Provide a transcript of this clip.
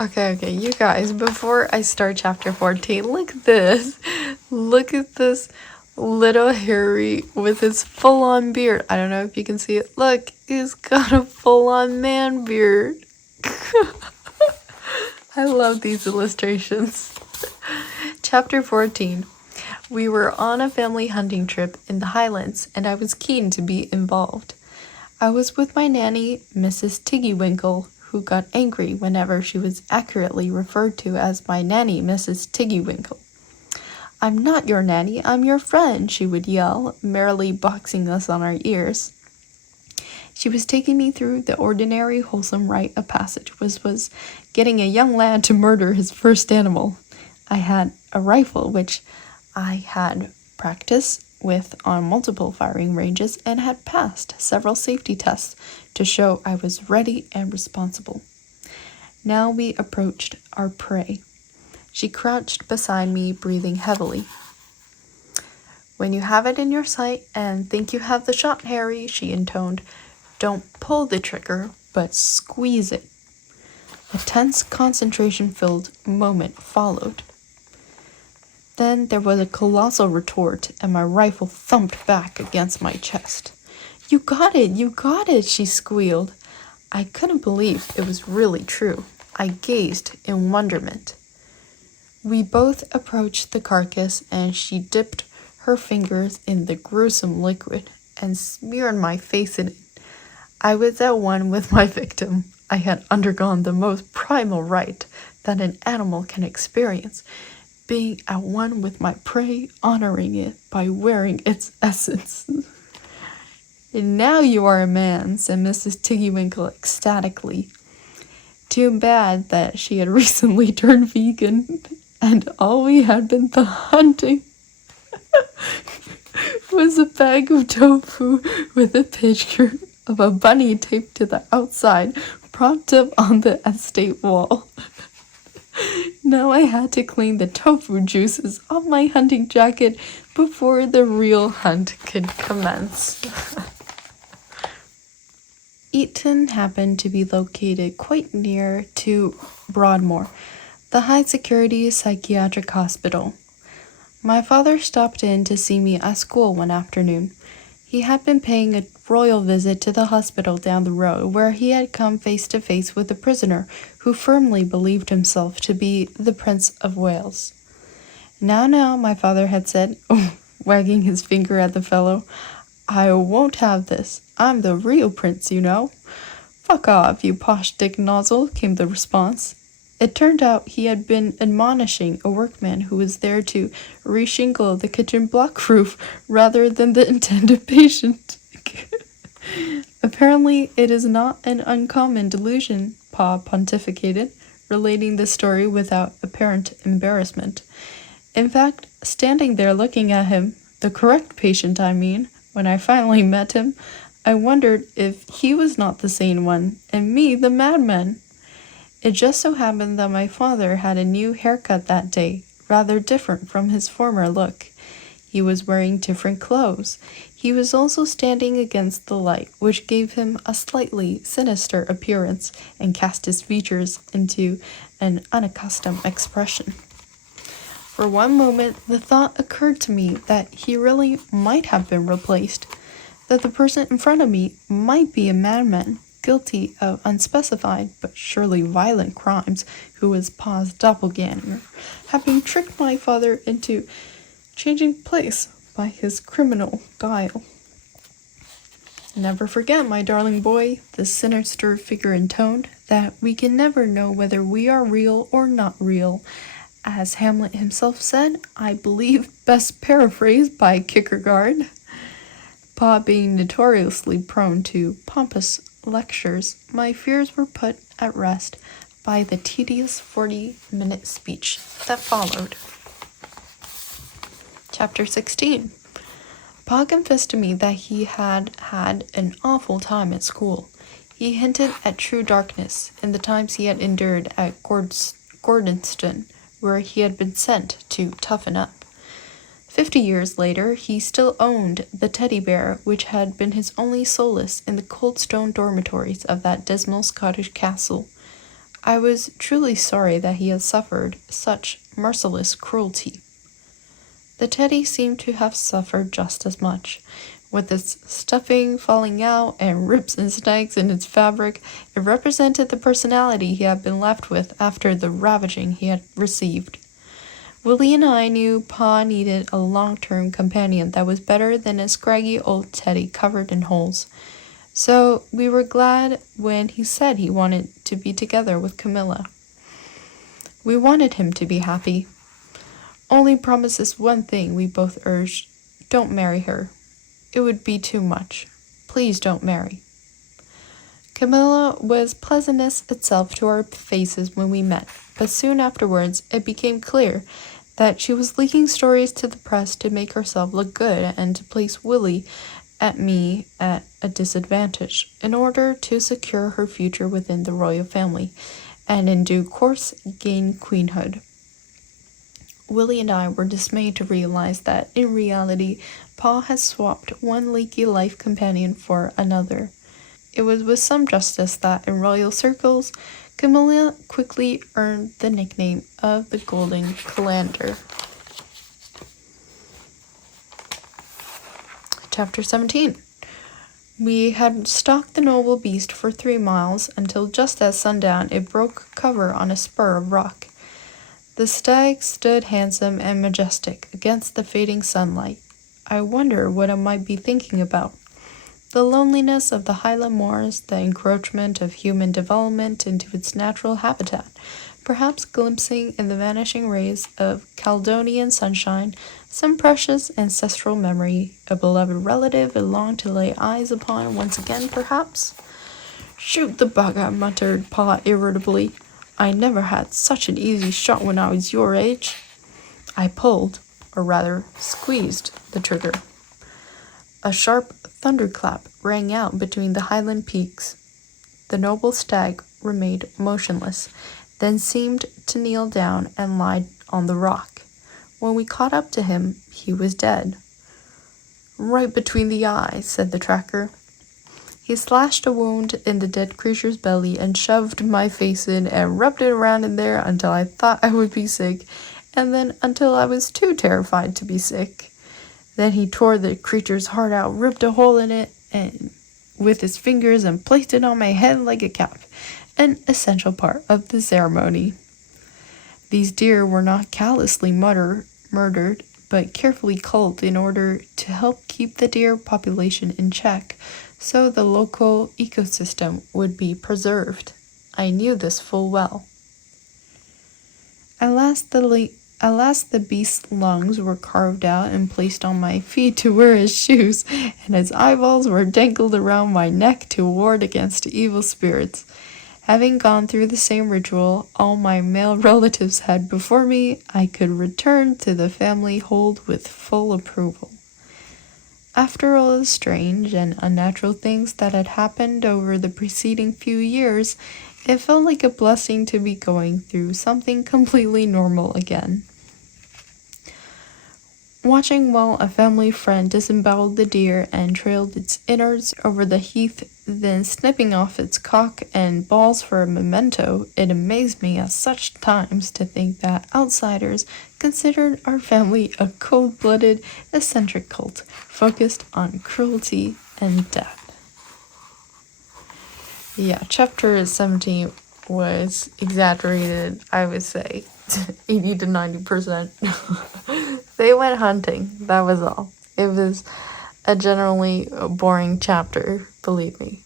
Okay, you guys, before I start chapter 14, look at this. Look at this little Harry with his full-on beard. I don't know if you can see it. Look, he's got a full-on man beard. I love these illustrations. Chapter 14. We were on a family hunting trip in the Highlands, and I was keen to be involved. I was with my nanny, Mrs. Tiggywinkle, who got angry whenever she was accurately referred to as my nanny, Mrs. Tiggywinkle. "I'm not your nanny, I'm your friend," she would yell, merrily boxing us on our ears. She was taking me through the ordinary wholesome rite of passage, which was getting a young lad to murder his first animal. I had a rifle, which I had practiced with on multiple firing ranges and had passed several safety tests to show I was ready and responsible. Now we approached our prey. She crouched beside me, breathing heavily. "When you have it in your sight and think you have the shot, Harry," she intoned, "don't pull the trigger, but squeeze it." A tense, concentration-filled moment followed. Then there was a colossal retort, and my rifle thumped back against my chest. You got it, she squealed. I couldn't believe it was really true. I gazed in wonderment. We both approached the carcass, and she dipped her fingers in the gruesome liquid and smeared my face in it. I was at one with my victim. I had undergone the most primal rite that an animal can experience, being at one with my prey, honoring it by wearing its essence. "And now you are a man," said Mrs. Tiggywinkle ecstatically. Too bad that she had recently turned vegan, and all we had been hunting was a bag of tofu with a picture of a bunny taped to the outside, propped up on the estate wall. Now I had to clean the tofu juices off my hunting jacket before the real hunt could commence. Eton happened to be located quite near to Broadmoor, the high-security psychiatric hospital. My father stopped in to see me at school one afternoon. He had been paying a royal visit to the hospital down the road, where he had come face to face with a prisoner who firmly believed himself to be the Prince of Wales. Now, my father had said, wagging his finger at the fellow, "I won't have this. I'm the real prince, you know." "Fuck off, you posh dick nozzle," came the response. It turned out he had been admonishing a workman who was there to reshingle the kitchen block roof rather than the intended patient. "Apparently it is not an uncommon delusion," Pa pontificated, relating the story without apparent embarrassment. In fact, standing there looking at him, the correct patient I mean, when I finally met him, I wondered if he was not the sane one, and me the madman. It just so happened that my father had a new haircut that day, rather different from his former look. He was wearing different clothes. He was also standing against the light, which gave him a slightly sinister appearance and cast his features into an unaccustomed expression. For one moment, the thought occurred to me that he really might have been replaced, that the person in front of me might be a madman, guilty of unspecified but surely violent crimes, who was Pa's doppelganger, having tricked my father into changing place by his criminal guile. "Never forget, my darling boy," the sinister figure intoned, "that we can never know whether we are real or not real. As Hamlet himself said, I believe, best paraphrased by Kierkegaard." Pa being notoriously prone to pompous lectures, my fears were put at rest by the tedious 40-minute speech that followed. Chapter 16. Pa confessed to me that he had had an awful time at school. He hinted at true darkness in the times he had endured at Gordonston, where he had been sent to toughen up. 50 years later, he still owned the teddy bear which had been his only solace in the cold stone dormitories of that dismal Scottish castle. I was truly sorry that he had suffered such merciless cruelty. The teddy seemed to have suffered just as much. With its stuffing falling out and rips and snags in its fabric, it represented the personality he had been left with after the ravaging he had received. Willie and I knew Pa needed a long-term companion that was better than a scraggy old teddy covered in holes. So we were glad when he said he wanted to be together with Camila. We wanted him to be happy. Only promise us one thing, we both urged. Don't marry her. It would be too much. Please don't marry. Camila was pleasantness itself to our faces when we met, but soon afterwards it became clear that she was leaking stories to the press to make herself look good and to place Willie and me at a disadvantage in order to secure her future within the royal family, and in due course gain queenhood. Willie and I were dismayed to realize that, in reality, Pa had swapped one leaky life companion for another. It was with some justice that, in royal circles, Camilla quickly earned the nickname of the Golden Calendar. Chapter 17. We had stalked the noble beast for 3 miles until just at sundown it broke cover on a spur of rock. The stag stood handsome and majestic against the fading sunlight. I wonder what it might be thinking about. The loneliness of the highland moors, the encroachment of human development into its natural habitat, perhaps glimpsing in the vanishing rays of Caledonian sunshine some precious ancestral memory, a beloved relative it longed to lay eyes upon once again, perhaps? Shoot the bugger, muttered Pa irritably. I never had such an easy shot when I was your age. I pulled, or rather squeezed, the trigger. A sharp thunderclap rang out between the highland peaks. The noble stag remained motionless, then seemed to kneel down and lie on the rock. When we caught up to him, he was dead. Right between the eyes, said the tracker. He slashed a wound in the dead creature's belly and shoved my face in and rubbed it around in there until I thought I would be sick, and then until I was too terrified to be sick. Then he tore the creature's heart out, ripped a hole in it and with his fingers and placed it on my head like a cap, an essential part of the ceremony. These deer were not callously murdered, but carefully culled in order to help keep the deer population in check, so the local ecosystem would be preserved. I knew this full well. At last the beast's lungs were carved out and placed on my feet to wear as shoes, and its eyeballs were dangled around my neck to ward against evil spirits. Having gone through the same ritual all my male relatives had before me, I could return to the family hold with full approval. After all the strange and unnatural things that had happened over the preceding few years, it felt like a blessing to be going through something completely normal again. Watching while a family friend disemboweled the deer and trailed its innards over the heath, then snipping off its cock and balls for a memento, it amazed me at such times to think that outsiders considered our family a cold-blooded, eccentric cult focused on cruelty and death. Yeah, chapter 17 was exaggerated, I would say, 80 to 90%. They went hunting, that was all. It was a generally boring chapter, believe me.